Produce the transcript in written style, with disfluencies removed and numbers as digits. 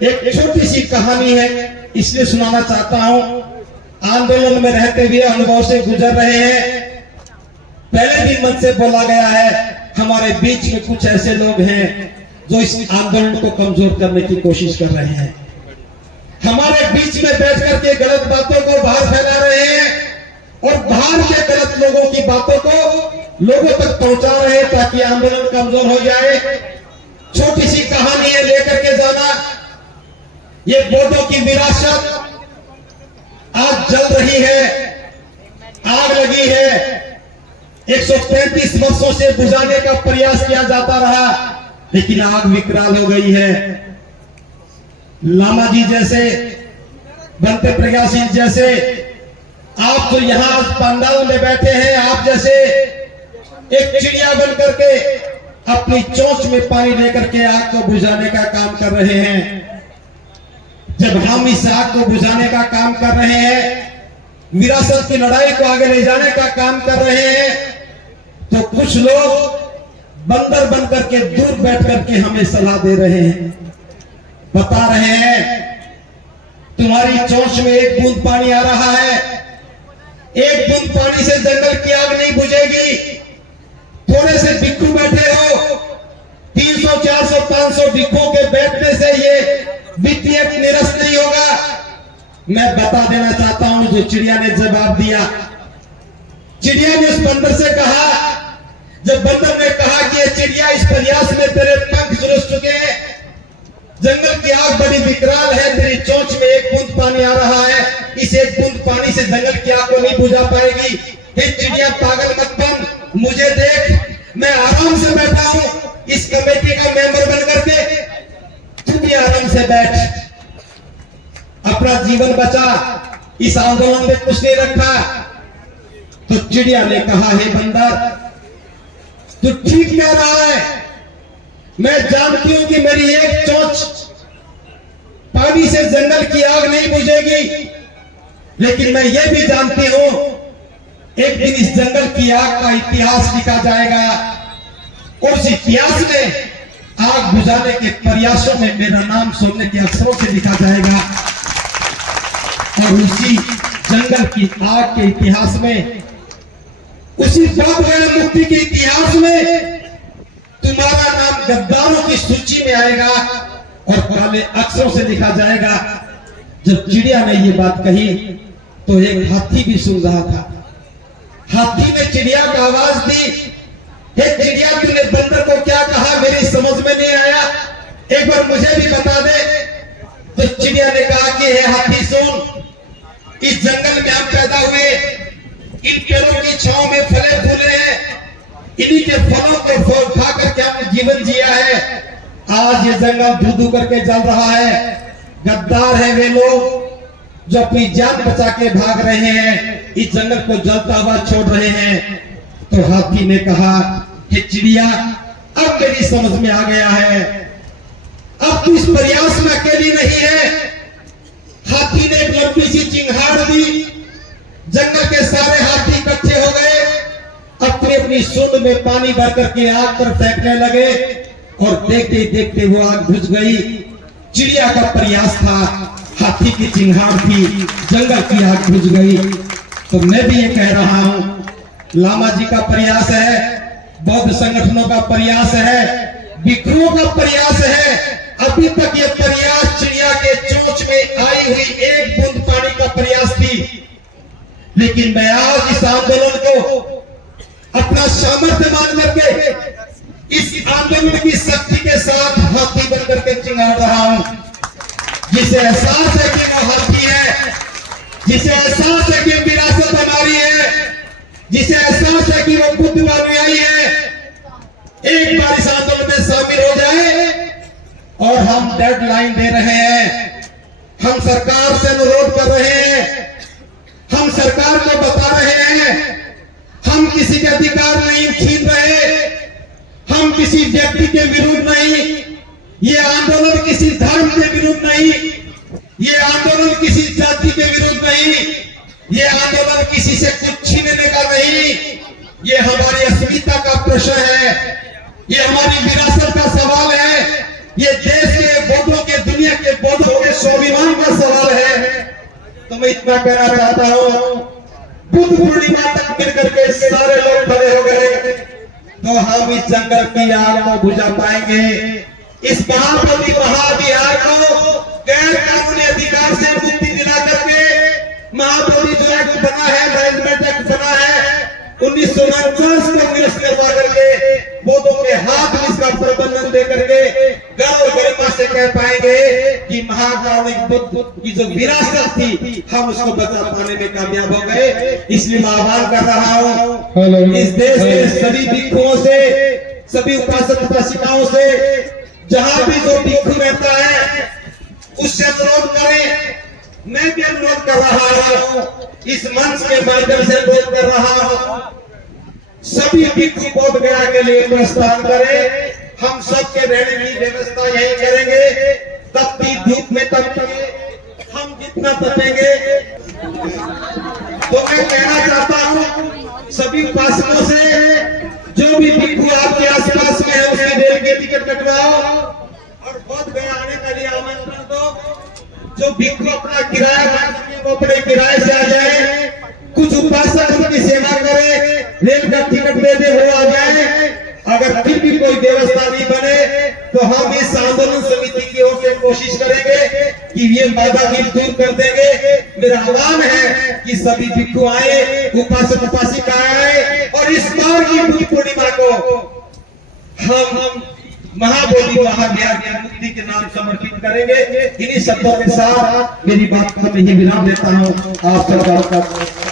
एक छोटी सी कहानी है, इसलिए सुनाना चाहता हूं। आंदोलन में रहते हुए अनुभव से गुजर रहे हैं। पहले भी मन से बोला गया है, हमारे बीच में कुछ ऐसे लोग हैं जो इस आंदोलन को कमजोर करने की कोशिश कर रहे हैं। हमारे बीच में बैठ करके गलत बातों को बाहर फैला रहे हैं और बाहर के गलत लोगों की बातों को लोगों तक पहुंचा रहे हैं ताकि आंदोलन कमजोर हो जाए। छोटी सी कहानी है, लेकर के जाना। ये बौद्धों की विरासत आज जल रही है, आग लगी है। 135 वर्षों से बुझाने का प्रयास किया जाता रहा, लेकिन आग विकराल हो गई है। लामा जी जैसे, बनते प्रज्ञाशील जैसे, आप तो यहां पंडाल में बैठे हैं, आप जैसे एक चिड़िया बन करके अपनी चोंच में पानी लेकर के आग को बुझाने का काम कर रहे हैं। जब हम इस आग को बुझाने का काम कर रहे हैं, विरासत की लड़ाई को आगे ले जाने का काम कर रहे हैं, तो कुछ लोग बंदर बन करके दूर बैठ करके हमें सलाह दे रहे हैं, बता रहे हैं तुम्हारी चोंच में एक बूंद पानी आ रहा है, एक बूंद पानी से जंगल की आग नहीं बुझेगी। थोड़े से भिक्खू बैठे हो, 300, 400, 500 भिक्खुओं के बैठने से ये वित्तीय निरस्त नहीं होगा। मैं बता देना चाहता हूं, जो चिड़िया ने जवाब दिया, चिड़िया ने उस बंदर से कहा, जब बंदर ने कहा कि ये चिड़िया, इस प्रयास में तेरे पंख झुलस चुके हैं, जंगल की आग बड़ी विकराल है, तेरी चोंच में एक बूंद पानी आ रहा है, इस एक बूंद पानी से जंगल की आग को नहीं बुझा पाएगी। हे चिड़िया, पागल मत बन, मुझे देख, मैं आराम से बैठा हूं इस कमेटी का मेंबर बन करके, तू भी आराम से बैठ, अपना जीवन बचा, इस आंदोलन में कुछ नहीं रखा। तो चिड़िया ने कहा, हे बंदर, तू ठीक कह रहा है, मैं जानती हूं कि मेरी एक चोंच पानी से जंगल की आग नहीं बुझेगी, लेकिन मैं यह भी जानती हूं एक दिन इस जंगल की आग का इतिहास लिखा जाएगा और उस इतिहास में आग बुझाने के प्रयासों में मेरा नाम सोने के अक्षरों से लिखा जाएगा और उसी जंगल की आग के इतिहास में, उसी बाबगढ़ मुक्ति के इतिहास में तुम्हारा नाम गद्दारों की सूची में आएगा और काले अक्षरों से लिखा जाएगा। जब चिड़िया ने ये बात कही तो एक हाथी भी सुन रहा था। हाथी ने चिड़िया को आवाज दी, हे चिड़िया, तूने बंदर को क्या कहा, मेरी समझ में नहीं आया, एक बार मुझे भी बता दे। तो चिड़िया ने कहा कि हे हाथी सुन, इस जंगल में हम पैदा हुए, इन पेड़ों की छांव में फले फूले हैं, इन्हीं के फलों को खा करके हमने जीवन जिया है। आज ये जंगल धू धू करके जल रहा है। गद्दार है वे लोग जो अपनी जान बचा के भाग रहे हैं, इस जंगल को जलता हुआ छोड़ रहे हैं। तो हाथी ने कहा, हे चिड़िया, अब मेरी समझ में आ गया है, अब तू इस प्रयास में अकेली नहीं है। हाथी ने एक लंबी सी चिंगाड़ दी, जंगल के सारे हाथी इकट्ठे हो गए, अपनी अपनी सूंड में पानी भर करके आग पर फेंकने लगे और देखते देखते वो आग बुझ गई। चिड़िया का प्रयास था, हाथी की चिंगाड़ थी, जंगल की आग बुझ गई। तो मैं भी ये कह रहा हूं, लामा जी का प्रयास है, बौद्ध संगठनों का प्रयास है, भिक्षुओं का प्रयास है, अभी तक ये प्रयास चिड़िया के चोंच में आई हुई एक बूंद पानी का प्रयास थी। लेकिन मैं आज इस आंदोलन को अपना सामर्थ्य मान करके इस आंदोलन की शक्ति के साथ हाथी बन करके चिंगाड़ रहा हूं। जिसे एहसास है कि वो हाथी है, जिसे एहसास है कि विरासत हमारी है, जिसे एहसास है कि वो बुद्ध अनुयायी है, एक बार इस आंदोलन में शामिल हो जाए। और हम डेडलाइन दे रहे हैं, हम सरकार से अनुरोध कर रहे हैं, हम सरकार को बता रहे हैं, हम किसी के अधिकार नहीं छीन रहे, हम किसी व्यक्ति के विरुद्ध नहीं, ये आंदोलन किसी धर्म के विरुद्ध नहीं, ये आंदोलन किसी जाति के विरुद्ध नहीं, ये आंदोलन किसी से कुछ छीनने का नहीं, ये हमारी अस्मिता का प्रश्न है, ये हमारी विरासत का सवाल है, ये देश के बौद्धों के, दुनिया के तो मैं इतना कहना चाहता हूँ, बुद्ध पूर्णिमा तक मिल करके सारे लोग खड़े हो गए तो हम इस जंगल की आग को बुझा पाएंगे। इस महाबोधि महाविहार को गैर कानूनी अधिकार से मुक्ति दिला करके महाबोधि जो एक्ट बना है, मैनेजमेंट एक्ट बना है 1949 को निरस्त करवा करके बोधों के हाथ में इसका प्रबंधन दे करके गर्व गरिमा से कह पाएंगे कि महाकारुणिक बुद्ध की जो विरासत थी हम उसको बचा पाने में कामयाब हो गए। इसलिए मैं आह्वान कर रहा हूँ इस देश के सभी भिक्षुओं से, सभी उपासक उपासिकाओं से, जहां भी जो भिक्षु रहता है उससे अनुरोध करें। मैं भी अनुरोध कर रहा हूँ, इस मंच के माध्यम से अनुरोध कर रहा हूँ, सभी भिक्षु बोध गया के लिए प्रस्थान करें। हम सबके रहने की व्यवस्था यही करेंगे। तपती धूप में तपेंगे, हम जितना तपेंगे। तो मैं कहना चाहता हूँ सभी उपासकों से, जो भी भिक्षु आपके आसपास में है उसके रेल के टिकट कटवाओ और बोध गया आने का लिए आमंत्रण दो। जो भिक्षु अपना किराया वो अपने किराए से आ जाए, कुछ उपासक उनकी सेवा करे, रेल का टिकट दे दे वो आ जाए। अगर फिर भी कोई व्यवस्था नहीं बने तो हम इस आंदोलन समिति की ओर से कोशिश करेंगे कि ये बाधा भी दूर कर देंगे। मेरा आह्वान है कि सभी भिक्षु आए, उपासक उपासिका आए और इस बार की बुद्ध पूर्णिमा को हम महाबोधि महाविहार की मुक्ति के नाम समर्पित करेंगे। इन्हीं शब्दों के साथ मेरी बात को मैं विराम देता हूँ। आप सबका